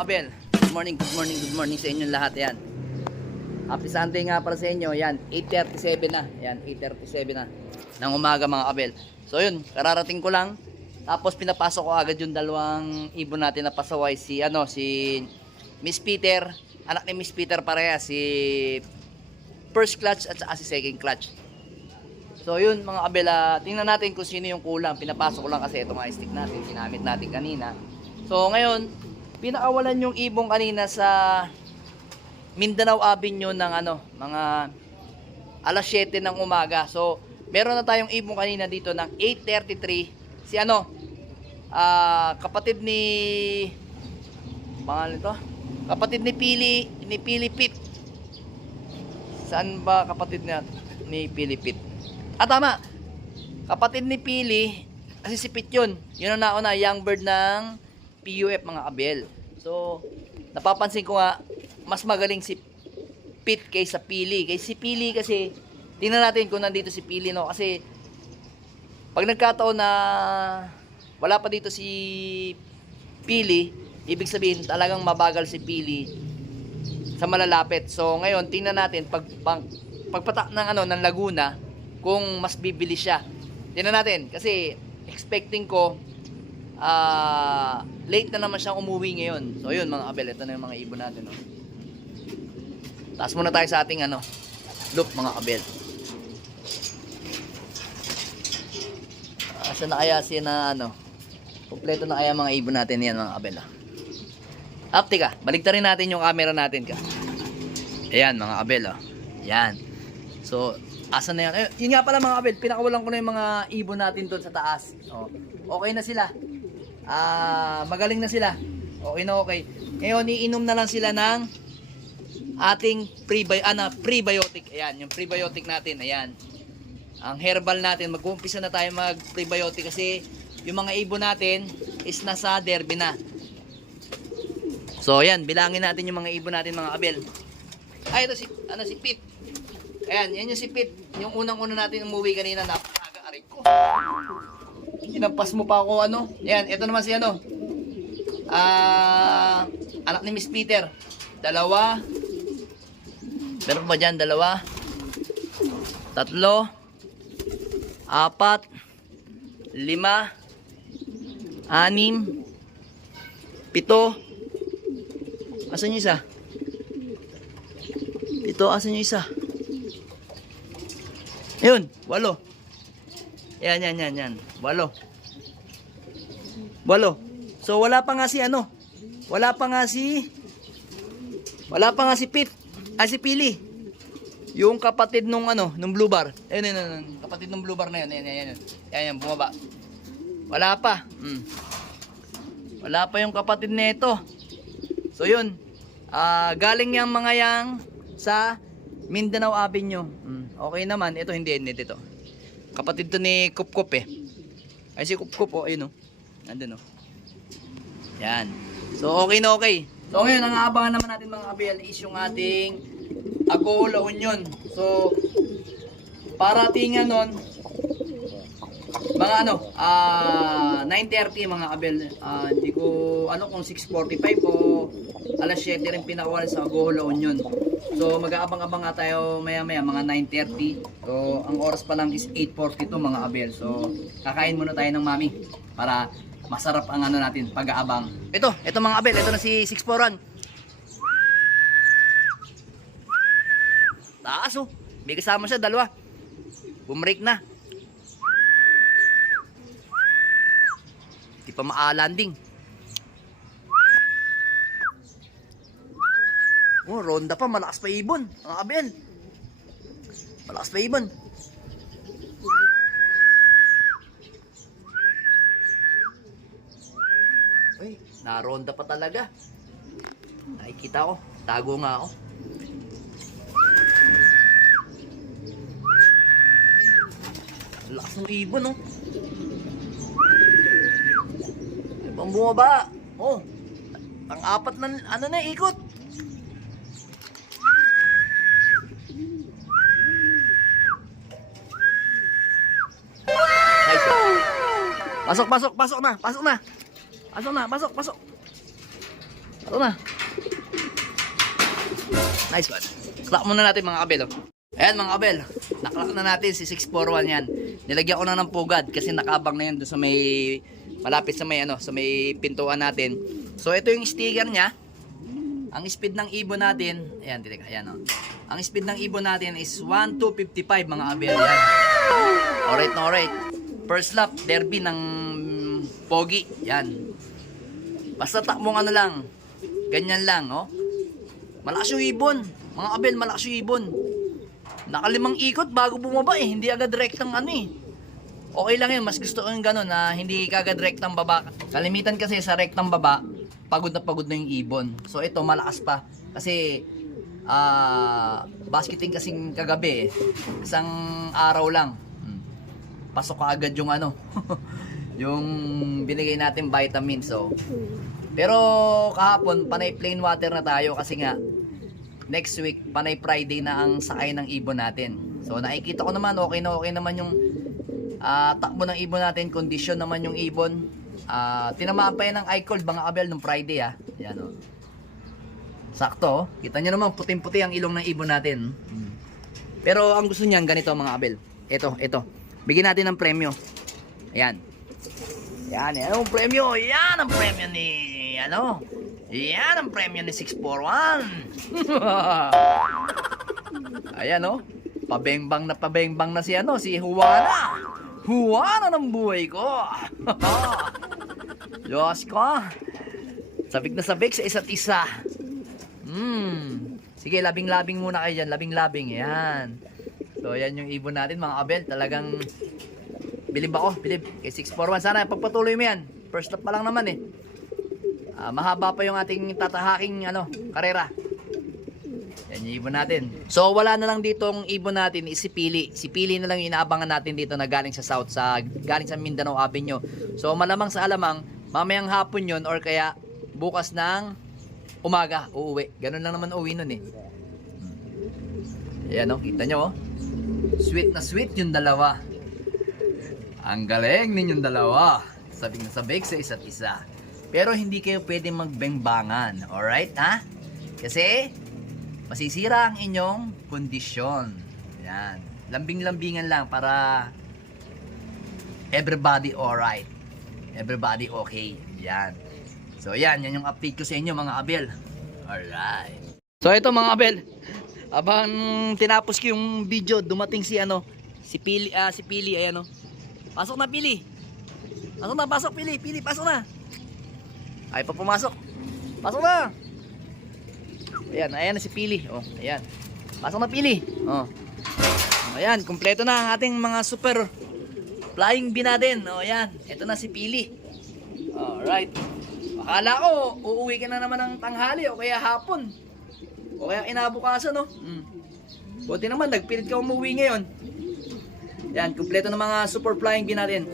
Abel. Good morning, good morning, good morning sa inyong lahat. Yan. Happy Sunday nga para sa inyo. Yan, 8:37 na. Yan, 8:37 na ng umaga mga Abel. So yun, kararating ko lang. Tapos pinapasok ko agad yung dalawang ibon natin na pasaway. Si Miss Peter, anak ni Miss Peter pareha. Si first clutch at saka si second clutch. So yun mga Abel, tingnan natin kung sino yung kulang. Pinapasok ko lang kasi ito mga stick natin, ginamit natin kanina. So ngayon, pinakawalan yung ibong kanina sa Mindanao Avenue ng mga alas 7 ng umaga. So meron na tayong ibong kanina dito ng 8:33. Si kapatid ni pangalan ito? Kapatid ni Pili Pit. Saan ba kapatid niya ni Pili Pit? Tama. Kapatid ni Pili, kasi si Pit yun. Yun ang nauna, young bird ng PUF mga Abel. So, napapansin ko nga, mas magaling si Pit kaysa Pili. Kaysa si Pili kasi, tingnan natin kung nandito si Pili, no? Kasi, pag nagkataon na wala pa dito si Pili, ibig sabihin talagang mabagal si Pili sa malalapit. So, ngayon, tingnan natin, pagpatak ng Laguna, kung mas bibili siya. Tingnan natin, kasi expecting ko, late na naman siyang umuwi ngayon. So yun mga Abel, ito na yung mga ibon natin, no? Taas muna tayo sa ating loop mga Abel. Asa na kaya siya na kompleto na kaya mga ibon natin yan mga Abel. Tika, baliktarin natin yung camera natin ka. Ayan mga Abel, yan. So asa na yan? Yun nga pala mga Abel, pinakawalan ko na yung mga ibon natin doon sa taas. Okay na sila. Magaling na sila. Okay na okay. Ngayon, iinom na lang sila ng ating prebiotic. Ayan, yung prebiotic natin. Ayan. Ang herbal natin. Mag-uumpisa na tayo mag-prebiotic kasi yung mga ibon natin is nasa derby na. So, ayan. Bilangin natin yung mga ibon natin mga Abel. Ito si Pit. Ayan, yan yung si Pit. Yung unang-una natin umuwi kanina. Napakaga-aray ko. Hinampas mo pa ako Ayan, ito naman si anak ni Miss Peter. Dalawa. Meron ba dyan? Dalawa. Tatlo. Apat. 5. 6. 7. Asan yung isa? Ito, asan yung isa? Ayun, 8. Yan. 8. So wala pa nga si Wala pa nga si Pit. Si Pili. Yung kapatid nung blue bar. Ayun. Kapatid nung blue bar na yun. Yan, bumaba. Wala pa. Wala pa yung kapatid nito. So yun. Galing yung mga yang sa Mindanao Avenue. Okay naman. Ito hindi ito. Kapatid to ni Kup Ay si Kup ayun Nandun Yan. So okay na okay. So ngayon ang aabangan naman natin mga Abel is yung ating Agoola Union. So paratingan nun mga 9:30 mga Abel. Hindi ko kung 6:45 o alas 7 rin pinakawalan sa Agoola Union. So mag-aabang-abang nga tayo maya-maya mga 9:30. So ang oras pa lang is 8:42 mga Abel. So kakain muna tayo ng mami para masarap ang natin pag-aabang. Ito mga Abel, ito na si 641. Taas may kasama siya, dalawa. Bumrake na. Di pa maalanding. Ronda pa, malakas pa ibon. Mga Abel. Malakas pa ibon. Uy, naronda pa talaga. Nakikita ko. Tago nga ako. Lakas ng ibon, Ibang bumaba. Ang apat na ikot. Pasok na. Pasok na. Pasok. Ito na. Nice one. Clock muna natin mga kabel. Oh. Ayan mga kabel. Naklock na natin si 641 yan. Nilagyan ko na ng pugad kasi nakabang na yan doon sa may malapit sa may sa may pintuan natin. So ito yung sticker niya. Ang speed ng ibon natin, ayan, ayan oh. Ang speed ng ibon natin is 1255 mga kabel yan. Alright na alright. First lap, derby ng pogi. Yan. Basta takbong ano lang. Ganyan lang, oh. Malakas yung ibon. Mga kabel, malakas yung ibon. Nakalimang ikot bago bumaba eh. Hindi agad direktang Okay lang yun. Mas gusto ko yung gano'n na hindi kagad rektang baba. Kalimitan kasi sa rektang baba, pagod na yung ibon. So ito, malakas pa. Kasi, basketing kasing kagabi eh. Isang araw lang. Pasok ka agad yung yung binigay natin vitamin. So, pero kahapon, panay plain water na tayo kasi nga, next week, panay Friday na ang sakay ng ibon natin. So, nakikita ko naman, okay naman yung takbo ng ibon natin, kondisyon naman yung ibon. Tinamaan pa yan ng eye-cold, mga kabel, nung Friday Yan o. Sakto, kita nyo naman, puting-puti ang ilong ng ibon natin. Pero ang gusto niyan, ganito mga kabel. Ito. Bigyan natin ng premyo. Ayan. Yan ang premyo. Yan ang premyo ni, Yan ang premyo ni 641. Ayan o. Pabengbang na si Juana. Juana ng buhay ko. Diyos ko. Sabik na sabik sa isa't isa. Sige, labing-labing muna kayo dyan. Labing-labing. Yan. So, yan yung ibon natin mga kabel. Talagang bilib ako. Bilib. Kay 641. Sana pagpatuloy mo yan. First stop pa lang naman eh. Mahaba pa yung ating tatahaking karera. Yan yung ibon natin. So wala na lang dito ang ibon natin is si Pili. Si Pili na lang yung inaabangan natin dito na galing sa South, galing sa Mindanao Avenue. So malamang sa alamang, mamayang hapon yun or kaya bukas ng umaga uuwi. Ganun lang naman uwi nun eh. Ayan kita nyo Sweet na sweet yung dalawa. Ang galing ninyong dalawa. Sabik na sabik sa isa't isa. Pero hindi kayo pwede magbengbangan. Alright, ha? Kasi, masisira ang inyong kondisyon. Yan. Lambing-lambingan lang para everybody alright. Everybody okay. Yan. So, yan yung update ko sa inyo mga kabel. Alright. So, ito mga kabel. Abang tinapos ko yung video, dumating si Pili, ayan Pasok na Pili. Pasok Pili, pasok na. Ay pa pumasok. Pasok na. Ayan na si Pili. Ayan. Pasok na Pili. Ayan, kumpleto na ang ating mga super flying bee natin. Ayan, ito na si Pili. Alright. Akala ko, uuwi ka na naman ng tanghali o kaya hapon. O kaya inabukasan, Buti naman, nagpilit ka umuwi ngayon. Yan, kumpleto ng mga super flying bee natin.